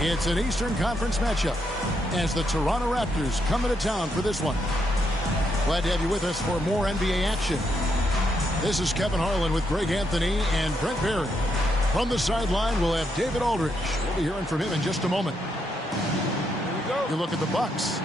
It's an Eastern Conference matchup as the Toronto Raptors come into town for this one. Glad to have you with us for more NBA action. This is Kevin Harlan with Greg Anthony and Brent Barry. From the sideline, we'll have David Aldridge. We'll be hearing from him in just a moment. You look at the Bucks.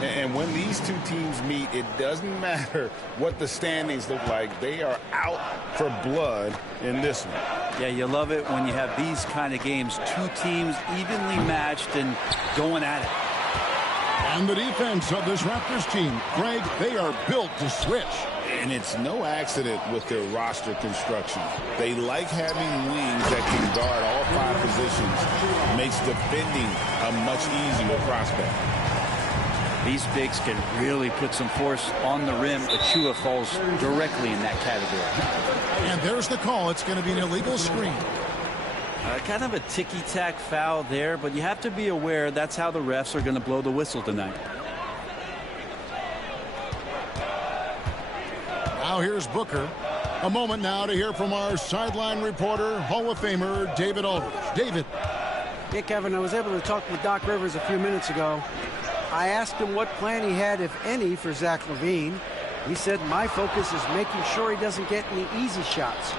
And when these two teams meet, it doesn't matter what the standings look like. They are out for blood in this one. Yeah, you love it when you have these kind of games. Two teams evenly matched and going at it. And the defense of this Raptors team, Greg, they are built to switch. And it's no accident with their roster construction. They like having wings that can guard all 5 positions. Makes defending a much easier prospect. These bigs can really put some force on the rim. Achua falls directly in that category. And there's the call. It's going to be an illegal screen. Kind of a ticky-tack foul there, but you have to be aware that's how the refs are going to blow the whistle tonight. Now here's Booker. A moment now to hear from our sideline reporter, Hall of Famer David Aldridge. David. Yeah, Kevin, I was able to talk with Doc Rivers a few minutes ago. I asked him what plan he had, if any, for Zach LaVine. He said, my focus is making sure he doesn't get any easy shots.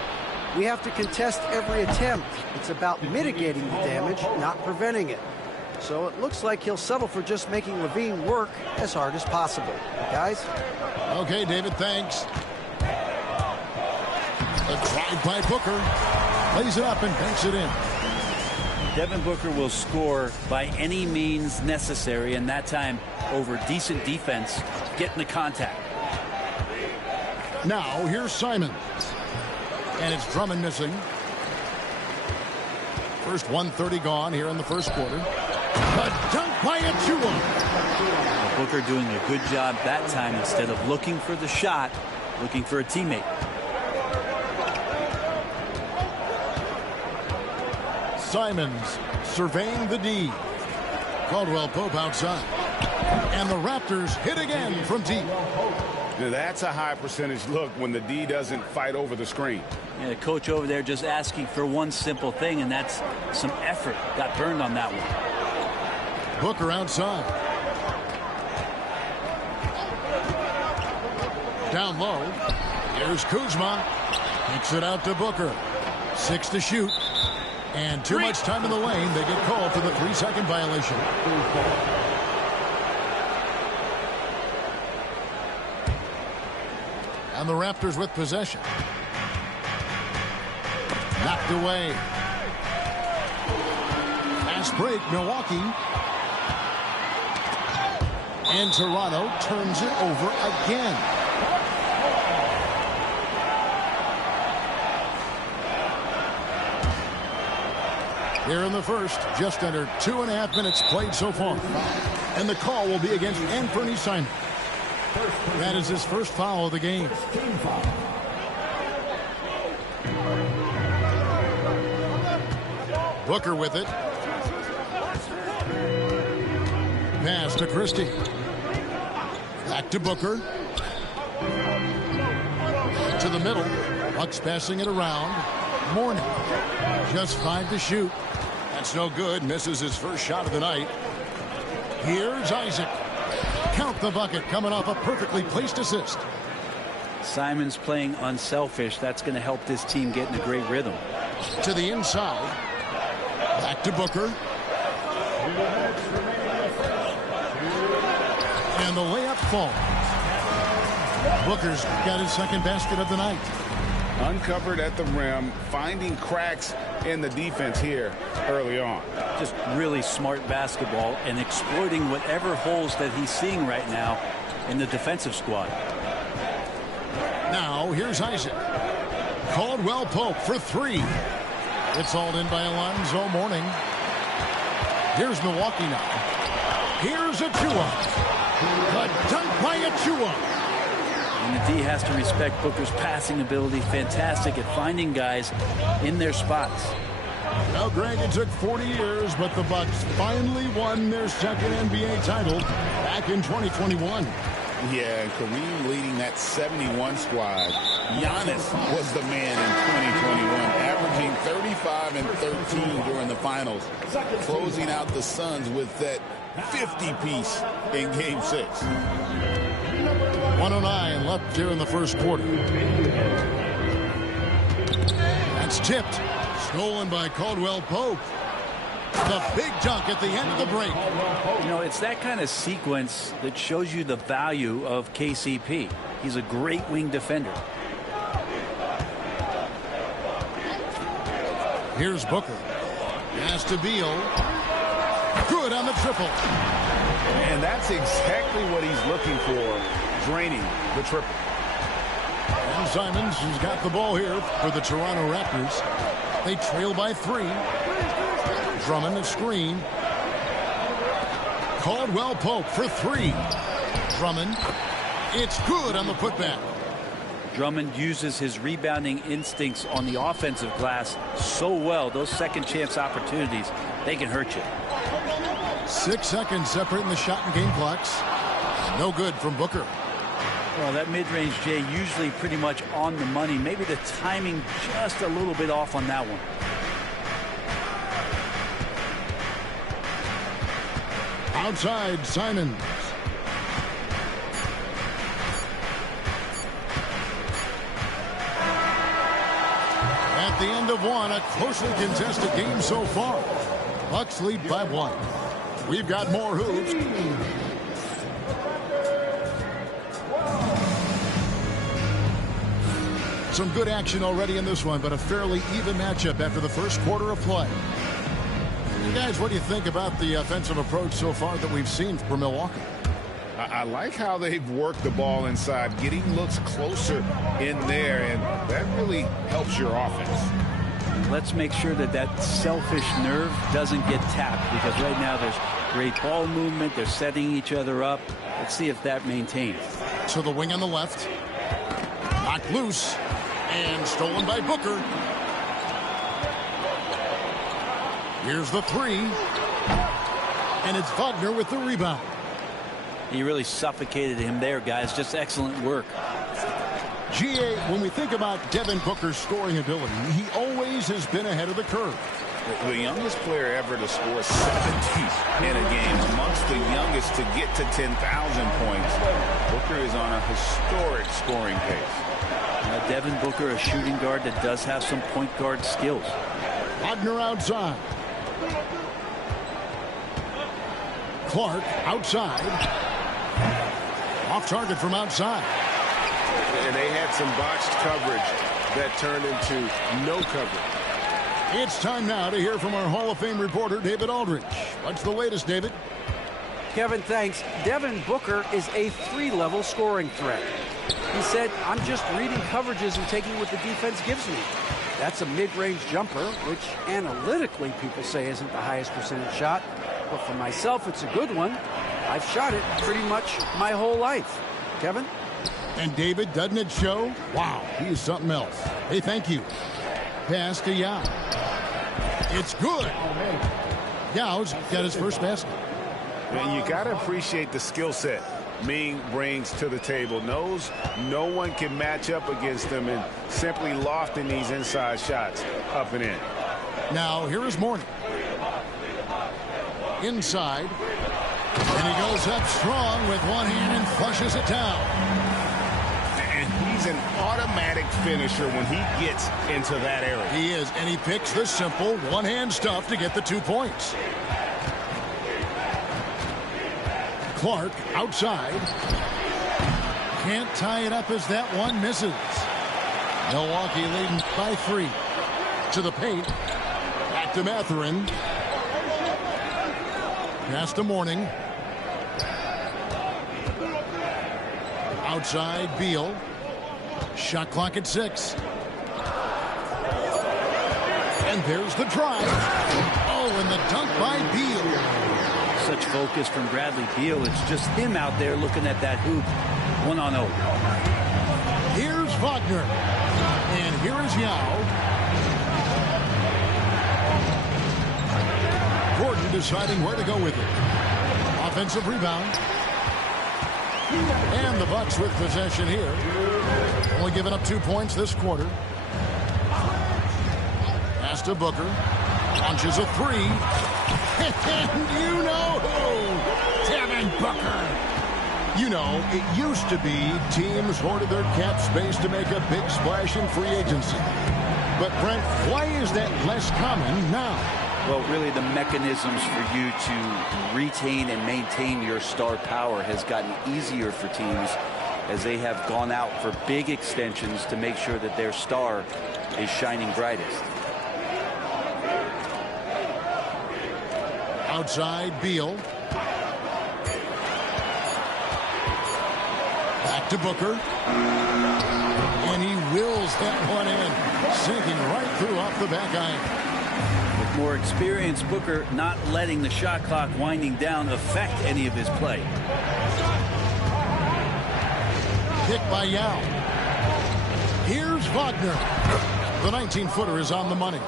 We have to contest every attempt. It's about mitigating the damage, not preventing it. So it looks like he'll settle for just making LaVine work as hard as possible. Guys? Okay, David, thanks. A drive by Booker. Plays it up and banks it in. Devin Booker will score by any means necessary, and that time over decent defense, getting the contact. Now here's Simons. And it's Drummond missing. First 1:30 gone here in the first quarter. A dunk by Achua. Booker doing a good job that time. Instead of looking for the shot, looking for a teammate. Simons surveying the D. Caldwell Pope outside. And the Raptors hit again from deep. Now that's a high percentage look when the D doesn't fight over the screen. Yeah, the coach over there just asking for one simple thing, and that's some effort. Got burned on that one. Booker outside. Down low. Here's Kuzma. Kicks it out to Booker. 6 to shoot. And too much time in the lane. They get called for the 3-second violation. And the Raptors with possession. Knocked away. Fast break, Milwaukee. And Toronto turns it over again. Here in the first, just under 2.5 minutes played so far. And the call will be against Anthony Simons. That is his first foul of the game. Booker with it. Pass to Christie. Back to Booker. To the middle. Bucks passing it around. Mourning. Just 5 to shoot. That's no good. Misses his first shot of the night. Here's Isaac. Count the bucket coming off a perfectly placed assist. Simons playing unselfish. That's going to help this team get in a great rhythm. To the inside. Back to Booker. And the layup falls. Booker's got his second basket of the night. Uncovered at the rim, finding cracks in the defense here early on. Just really smart basketball and exploiting whatever holes that he's seeing right now in the defensive squad. Now here's Isaac. Caldwell Pope for 3. It's hauled in by Alonzo Mourning. Here's Milwaukee now. Here's Achua. The dunk by Achua. And the D has to respect Booker's passing ability. Fantastic at finding guys in their spots. Well, Greg, it took 40 years, but the Bucks finally won their second NBA title back in 2021. Yeah, and Kareem leading that 71 squad. Giannis was the man in 2021, averaging 35 25 and 13 during the finals, closing out the Suns with that 50-piece in Game 6. 109 left here in the first quarter. That's tipped. Stolen by Caldwell Pope. The big dunk at the end of the break. You know, it's that kind of sequence that shows you the value of KCP. He's a great wing defender. Here's Booker. Pass to Beal. Good on the triple. And that's exactly what he's looking for, draining the triple. And Simons, who's got the ball here for the Toronto Raptors. They trail by 3. Drummond a screen. Caldwell Pope for 3. Drummond. It's good on the putback. Drummond uses his rebounding instincts on the offensive glass so well. Those second chance opportunities, they can hurt you. 6 seconds separating the shot and game clocks. No good from Booker. Well, that mid-range, Jay, usually pretty much on the money. Maybe the timing just a little bit off on that one. Outside, Simons. At the end of one, a closely contested game so far. Bucks lead by 1. We've got more hoops. Some good action already in this one, but a fairly even matchup after the first quarter of play. You guys, what do you think about the offensive approach so far that we've seen for Milwaukee? I like how they've worked the ball inside, getting looks closer in there, and that really helps your offense. Let's make sure that that selfish nerve doesn't get tapped, because right now there's great ball movement. They're setting each other up. Let's see if that maintains. So the wing on the left. Knocked loose and stolen by Booker. Here's the 3. And it's Wagner with the rebound. He really suffocated him there, guys. Just excellent work. GA, when we think about Devin Booker's scoring ability, he always has been ahead of the curve. The youngest player ever to score 70 in a game, amongst the youngest to get to 10,000 points. Booker is on a historic scoring pace. Devin Booker, a shooting guard that does have some point guard skills. Wagner outside. Clark outside. Off target from outside. And they had some botched coverage that turned into no coverage. It's time now to hear from our Hall of Fame reporter, David Aldridge. What's the latest, David? Kevin, thanks. Devin Booker is a 3-level scoring threat. He said, I'm just reading coverages and taking what the defense gives me. That's a mid-range jumper, which analytically people say isn't the highest percentage shot. But for myself, it's a good one. I've shot it pretty much my whole life. Kevin? And David, doesn't it show? Wow, he is something else. Hey, thank you. Pass to Yao. It's good. Yao's got his first basket. And you got to appreciate the skill set Ming brings to the table. Knows no one can match up against him, and simply lofting these inside shots up and in. Now, here is Mourning. Inside. And he goes up strong with one hand and flushes it down. And he's an automatic finisher when he gets into that area. He is, and he picks the simple one-hand stuff to get the 2 points. Clark outside. Can't tie it up as that one misses. Milwaukee leading by 3. To the paint. Back to Mathurin. Pass to Mourning. Outside, Beal. Shot clock at 6. And there's the drive. Oh, and the dunk by Beal. Such focus from Bradley Beal. It's just him out there looking at that hoop. 1-on-0. Here's Wagner. And here is Yao. Gordon deciding where to go with it. Offensive rebound. And the Bucks with possession here. Only giving up 2 points this quarter. Pass Pass to Booker. Launches a three. And you know who? Devin Booker. You know, it used to be teams hoarded their cap space to make a big splash in free agency. But, Brent, why is that less common now? Well, really, the mechanisms for you to retain and maintain your star power has gotten easier for teams as they have gone out for big extensions to make sure that their star is shining brightest. Outside, Beal. Back to Booker. And he wills that one in, sinking right through off the back iron. With more experience, Booker not letting the shot clock winding down affect any of his play. Pick by Yao. Here's Wagner. The 19-footer is on the money.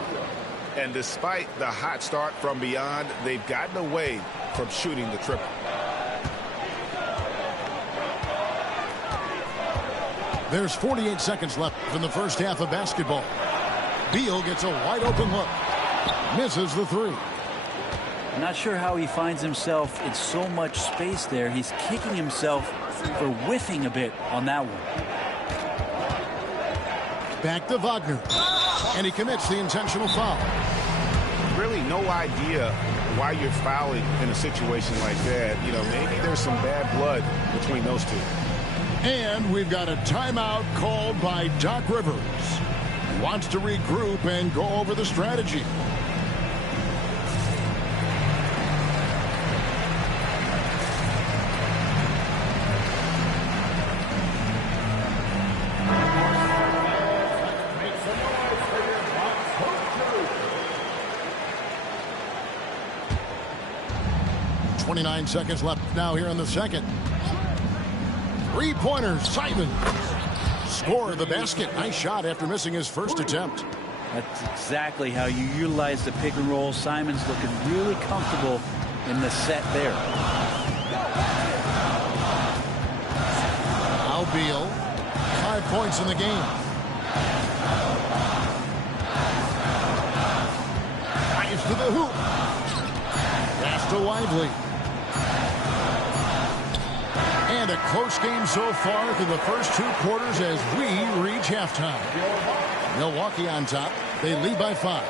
And despite the hot start from beyond, they've gotten away from shooting the triple. There's 48 seconds left in the first half of basketball. Beal gets a wide open look. Misses the three. I'm not sure how he finds himself in so much space there. He's kicking himself for whiffing a bit on that one. Back to Wagner. And he commits the intentional foul. Really no idea why you're fouling in a situation like that. You know, maybe there's some bad blood between those two. And we've got a timeout called by Doc Rivers. He wants to regroup and go over the strategy. .29 seconds left now here in the second. Three-pointer, Simon. Score the basket. Nice shot after missing his first attempt. That's exactly how you utilize the pick and roll. Simon's looking really comfortable in the set there. Now Beal. 5 points in the game. Drives to the hoop. Pass to Lively. And a close game so far through the first two quarters as we reach halftime. Milwaukee on top. They lead by 5.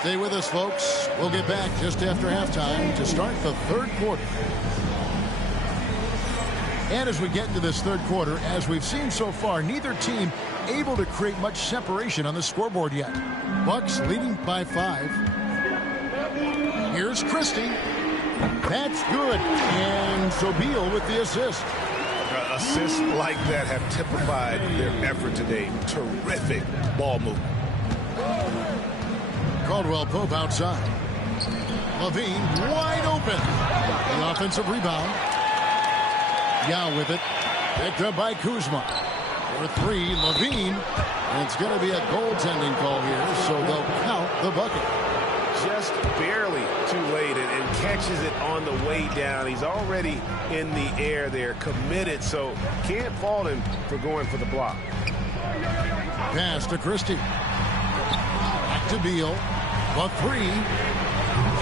Stay with us, folks. We'll get back just after halftime to start the third quarter. And as we get into this third quarter, as we've seen so far, neither team able to create much separation on the scoreboard yet. Bucks leading by 5. Here's Christie. That's good. And so Beal with the assist. Assists like that have typified their effort today. Terrific ball movement. Caldwell Pope outside. Levine wide open. The offensive rebound. Yao with it. Picked up by Kuzma. For 3, Levine. And it's going to be a goaltending call here, so they'll count the bucket. Just barely too late and catches it on the way down. He's already in the air there, committed, so can't fault him for going for the block. Pass to Christie. Back to Beal. A 3.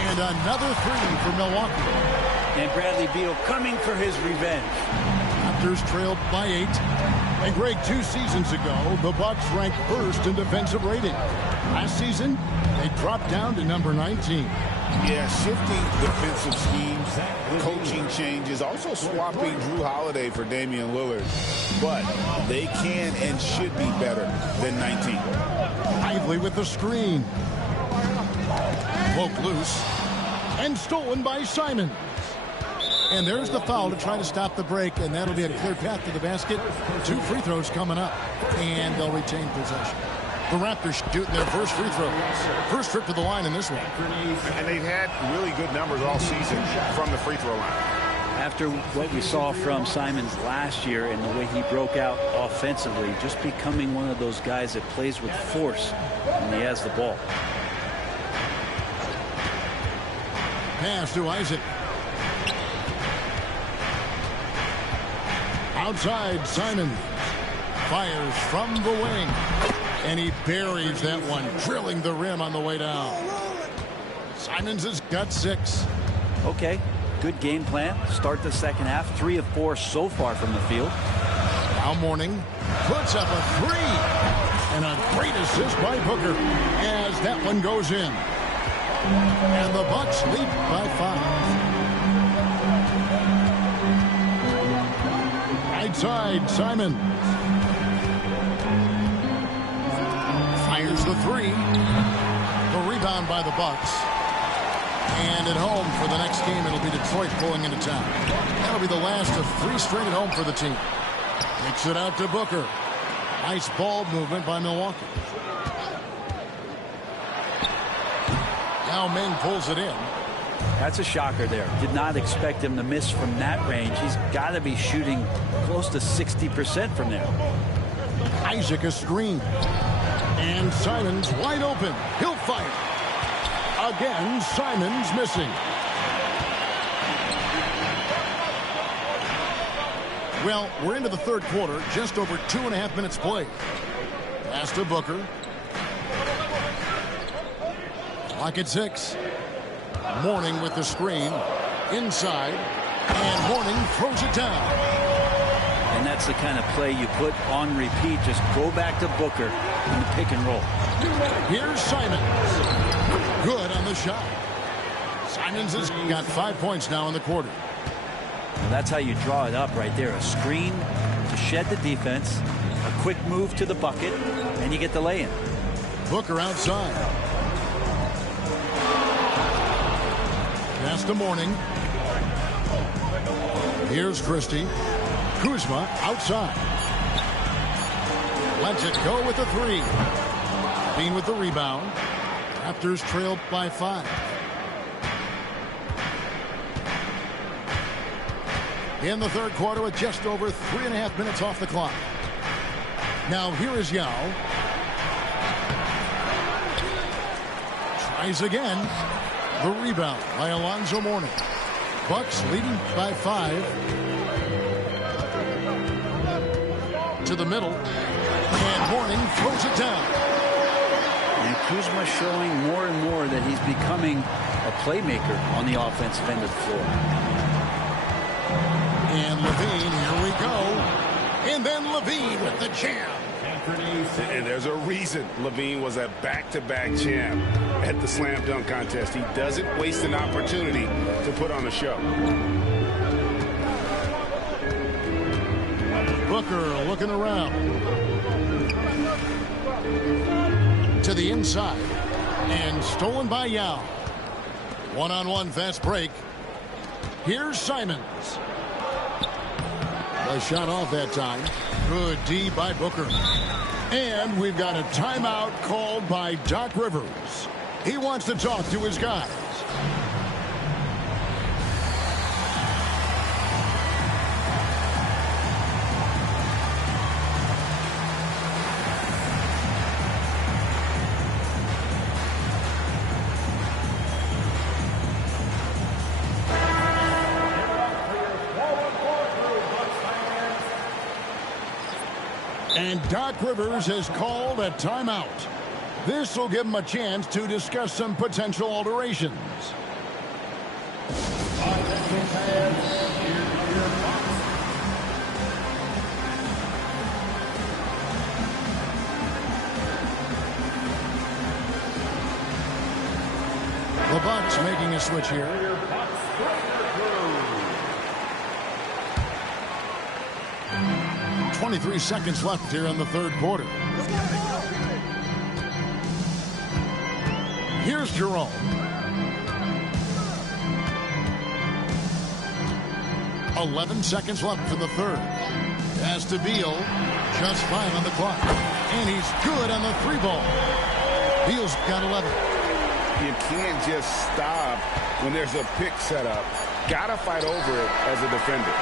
And another 3 for Milwaukee. And Bradley Beal coming for his revenge. Raptors trailed by 8. And Greg, 2 seasons ago, the Bucks ranked first in defensive rating. Last season, they dropped down to number 19. Yeah, shifting defensive schemes, coaching changes, also swapping Drew Holiday for Damian Lillard. But they can and should be better than 19. Lively with the screen. Woke loose. And stolen by Simon. And there's the foul to try to stop the break, and that'll be a clear path to the basket. 2 free throws coming up, and they'll retain possession. The Raptors shooting their first free throws. First trip to the line in this one. And they've had really good numbers all season from the free throw line. After what we saw from Simons last year and the way he broke out offensively, just becoming one of those guys that plays with force when he has the ball. Pass to Isaac. Outside, Simon fires from the wing. And he buries that one, drilling the rim on the way down. Simons has got 6. Okay, good game plan. Start the second half. 3 of 4 so far from the field. Now Mourning puts up a 3. And a great assist by Booker as that one goes in. And the Bucks lead by 5. Right side, Simons. Fires the 3. The rebound by the Bucks. And at home for the next game, it'll be Detroit pulling into town. That'll be the last of 3 straight at home for the team. Kicks it out to Booker. Nice ball movement by Milwaukee. Now Ming pulls it in. That's a shocker there. Did not expect him to miss from that range. He's got to be shooting close to 60% from there. Isaac a screen. And Simons wide open. He'll fire. Again, Simons missing. Well, we're into the third quarter. Just over 2.5 minutes played. Pass to Booker. Clock at 6. Mourning with the screen. Inside. And Mourning throws it down. And that's the kind of play you put on repeat. Just go back to Booker in the pick and roll. Here's Simons. Good on the shot. Simons has got 5 points now in the quarter. Well, that's how you draw it up right there. A screen to shed the defense. A quick move to the bucket. And you get the lay-in. Booker outside. Pass to Mourning. Here's Christie. Kuzma outside. Lets it go with the 3. Bean with the rebound. Raptors trailed by 5. In the third quarter with just over 3.5 minutes off the clock. Now here is Yao. Tries again. The rebound by Alonzo Mourning. Bucks leading by 5. To the middle. And Mourning throws it down. And Kuzma showing more and more that he's becoming a playmaker on the offensive end of the floor. And Levine, here we go. And then Levine with the jam. And there's a reason Levine was a back-to-back champ at the slam dunk contest. He doesn't waste an opportunity to put on a show. Booker looking around. To the inside. And stolen by Yao. One-on-one fast break. Here's Simons. A shot off that time. Good D by Booker. And we've got a timeout called by Doc Rivers. He wants to talk to his guys. And Doc Rivers has called a timeout. This will give him a chance to discuss some potential alterations. The Bucks making a switch here. .23 seconds left here in the third quarter. Here's Jerome. .11 seconds left in the third. Pass to Beal. Just 5 on the clock. And he's good on the 3-ball. Beal's got 11. You can't just stop when there's a pick set up. Gotta fight over it as a defender.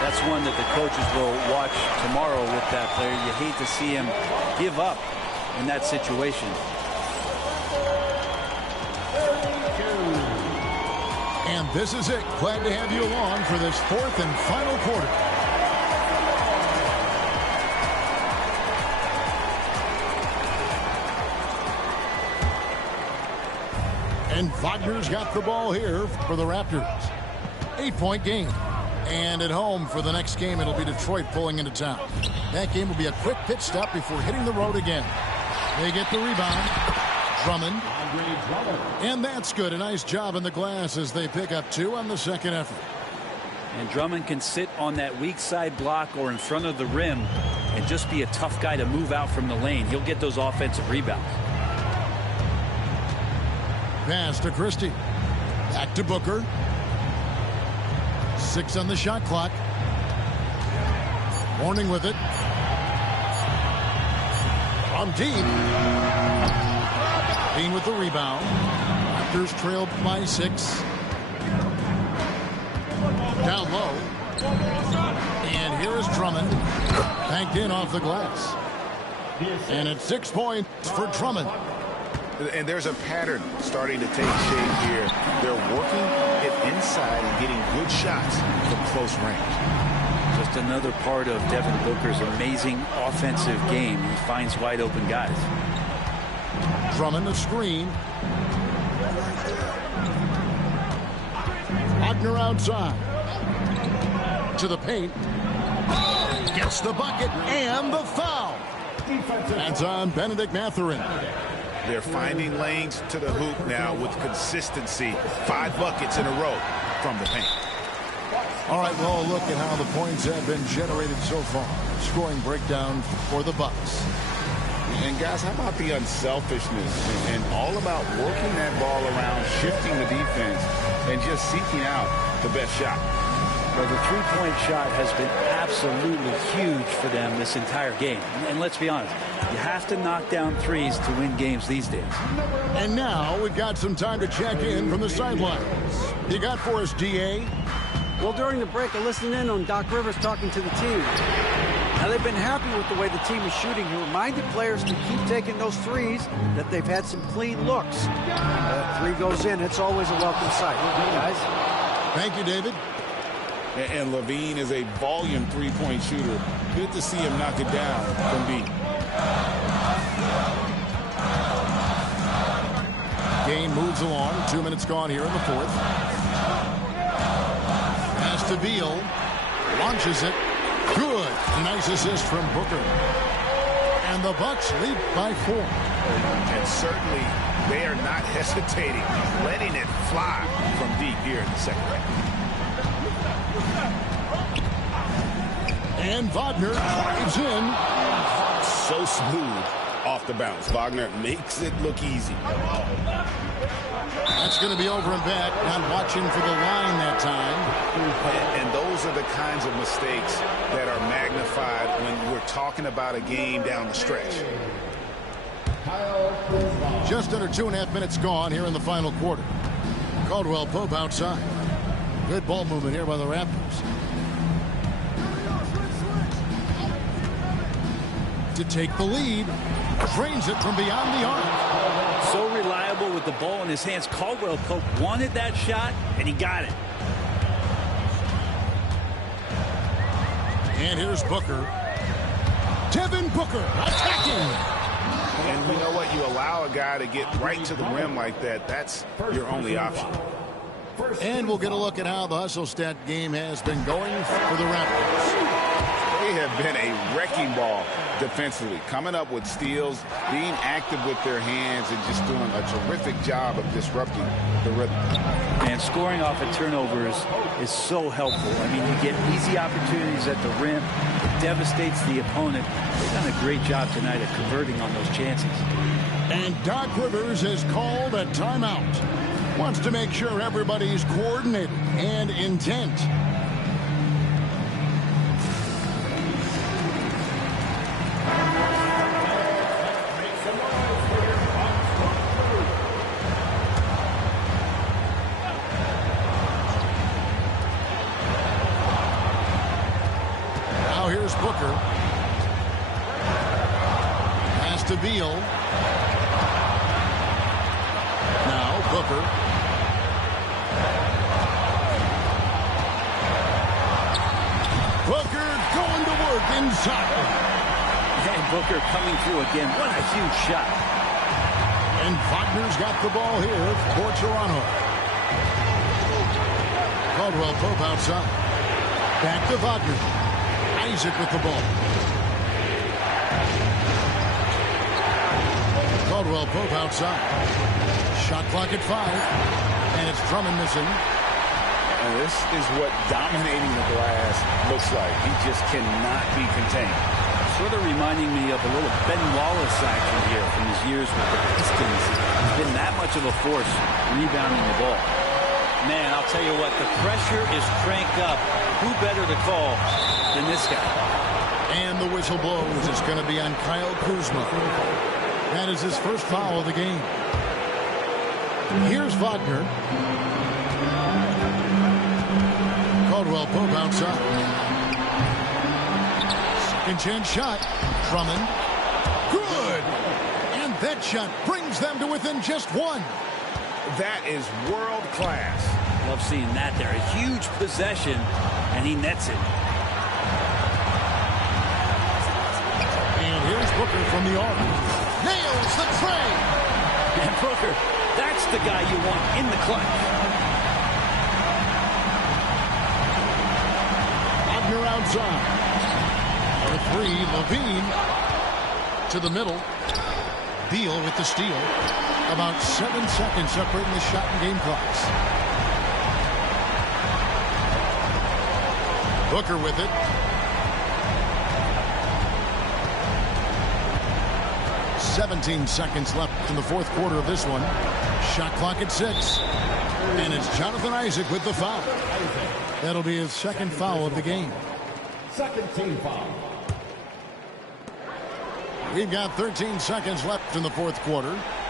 That's one that the coaches will watch tomorrow with that player. You hate to see him give up in that situation. And this is it. Glad to have you along for this fourth and final quarter. And Wagner's got the ball here for the Raptors. 8-point game. And at home for the next game, it'll be Detroit pulling into town. That game will be a quick pit stop before hitting the road again. They get the rebound. Drummond. And that's good. A nice job in the glass as they pick up 2 on the second effort. And Drummond can sit on that weak side block or in front of the rim and just be a tough guy to move out from the lane. He'll get those offensive rebounds. Pass to Christie. Back to Booker. 6 on the shot clock. Warning with it. On Dean. Dean with the rebound. Raptors trail by 6. Down low. And here is Drummond. Banked in off the glass. And it's 6 points for Drummond. And there's a pattern starting to take shape here. They're working it inside and getting good shots from close range. Just another part of Devin Booker's amazing offensive game. He finds wide open guys. Drummond a screen. Wagner outside. To the paint. Gets the bucket and the foul. That's on Benedict Mathurin. They're finding lanes to the hoop now with consistency. 5 buckets in a row from the paint. All right, well, look at how the points have been generated so far. Scoring breakdown for the Bucks. And guys, how about the unselfishness and all about working that ball around, shifting the defense, and just seeking out the best shot. Well, the three-point shot has been absolutely huge for them this entire game. And let's be honest, you have to knock down threes to win games these days. And now we've got some time to check in from the sidelines. You got for us, D.A.? Well, during the break, I listened in on Doc Rivers talking to the team. Now, they've been happy with the way the team is shooting. He reminded players to keep taking those threes, that they've had some clean looks. Three goes in, it's always a welcome sight. Okay, guys? Thank you, David. And LaVine is a volume three-point shooter. Good to see him knock it down from deep. Game moves along. 2 minutes gone here in the fourth. Pass to Beal. Launches it. Good. Nice assist from Booker. And the Bucks lead by 4. And certainly they are not hesitating, letting it fly from deep here in the second half. And Wagner drives in. So smooth off the bounce. Wagner makes it look easy. That's going to be over and back. Not watching for the line that time. And those are the kinds of mistakes that are magnified when we're talking about a game down the stretch. Just under 2.5 minutes gone here in the final quarter. Caldwell Pope outside. Good ball movement here by the Raptors. To take the lead. Drains it from beyond the arc. So reliable with the ball in his hands. Caldwell Pope wanted that shot, and he got it. And here's Booker. Devin Booker attacking. And you know what? You allow a guy to get right to the rim like that. That's your only option. And we'll get a look at how the hustle stat game has been going for the Raptors. They have been a wrecking ball defensively, coming up with steals, being active with their hands, and just doing a terrific job of disrupting the rhythm. And scoring off of turnovers is so helpful. I mean, you get easy opportunities at the rim. It devastates the opponent. They've done a great job tonight of converting on those chances. And Doc Rivers has called a timeout. Wants to make sure everybody's coordinated and intent. Now here's Booker. Pass to Beal. Now Booker. Booker going to work inside. And Booker coming through again. What a huge shot. And Wagner's got the ball here for Toronto. Caldwell Pope outside. Back to Wagner. Isaac with the ball. Caldwell Pope outside. Shot clock at 5. And it's Drummond missing. And this is what dominating the glass looks like. He just cannot be contained. Sort of reminding me of a little Ben Wallace action here from his years with the Pistons. He's been that much of a force rebounding the ball. Man, I'll tell you what, the pressure is cranked up. Who better to call than this guy? And the whistle blows. It's going to be on Kyle Kuzma. That is his first foul of the game. Here's Wagner. Caldwell Pope outside. Second chance shot. Drummond. Good. And that shot brings them to within just 1. That is world class. Love seeing that there. A huge possession, and he nets it. And here's Booker from the arc. Nails the tray. And Booker, that's the guy you want in the clutch. Wagner outside. For 3, Levine to the middle. Beal with the steal. About 7 seconds separating the shot and game clocks. Booker with it. 17 seconds left in the fourth quarter of this one. Shot clock at 6. And it's Jonathan Isaac with the foul. That'll be his second foul of the game. Second team foul. We've got 13 seconds left in the fourth quarter.